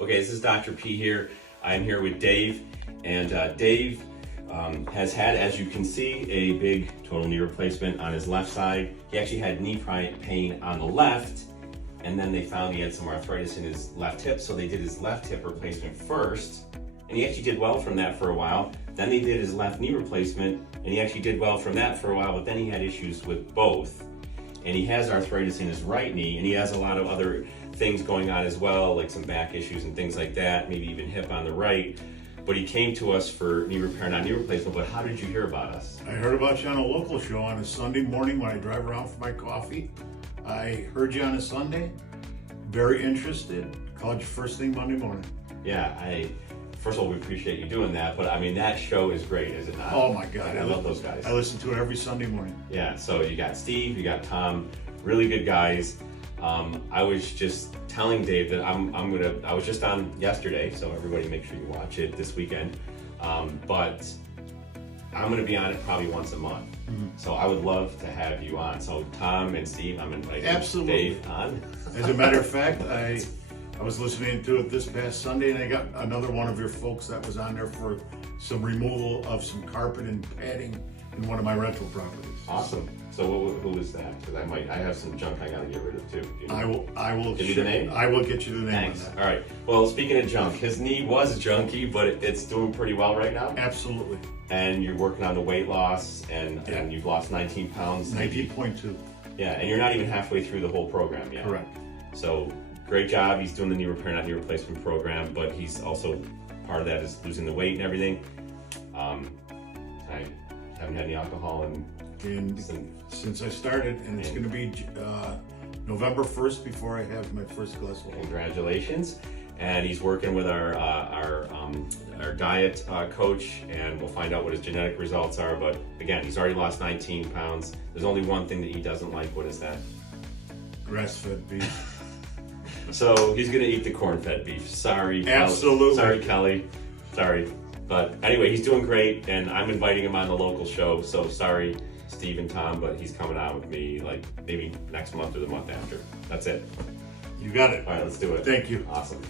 Okay, this is Dr. P here. I'm here with Dave, and Dave has had, as you can see, a big total knee replacement on his left side. He actually had knee pain on the left, and then they found he had some arthritis in his left hip, so they did his left hip replacement first, and he actually did well from that for a while. Then they did his left knee replacement, and he actually did well from that for a while, but then he had issues with both. And he has arthritis in his right knee, and he has a lot of other things going on as well, like some back issues and things like that, maybe even hip on the right. But he came to us for knee repair, not knee replacement. But how did you hear about us? I heard about you on a local show on a Sunday morning when I drive around for my coffee. I heard you on a Sunday, very interested, called you first thing Monday morning. Yeah, first of all, we appreciate you doing that, but I mean, that show is great, is it not? Oh my God. I love those guys. I listen to it every Sunday morning. Yeah, so you got Steve, you got Tom, really good guys. I was just telling Dave that I was just on yesterday, so everybody make sure you watch it this weekend. But I'm gonna be on it probably once a month. Mm-hmm. So I would love to have you on. So Tom and Steve, I'm inviting Dave on. As a matter of fact, I was listening to it this past Sunday, and I got another one of your folks that was on there for some removal of some carpet and padding in one of my rental properties. Awesome. So who was that? Because I have some junk I gotta get rid of too. You know? I will. Give you the name? I will get you the name. Thanks. On that. All right. Well, speaking of junk, his knee was junky, but it's doing pretty well right now. Absolutely. And you're working on the weight loss, and you've lost 19 pounds. 19.2. Yeah, and you're not even halfway through the whole program yet. Correct. So great job. He's doing the knee repair, not knee replacement program, but he's also, part of that is losing the weight and everything. I haven't had any alcohol since I started, and it's going to be November 1st before I have my first glass of water. Congratulations. And he's working with our diet coach, and we'll find out what his genetic results are. But again, he's already lost 19 pounds. There's only one thing that he doesn't like. What is that? Grass-fed beef. So he's gonna eat the corn-fed beef. Sorry. Absolutely. Sorry, Kelly. Sorry. But anyway, he's doing great, and I'm inviting him on the local show. So sorry, Steve and Tom, but he's coming on with me like maybe next month or the month after. That's it. You got it. All right, let's do it. Thank you. Awesome.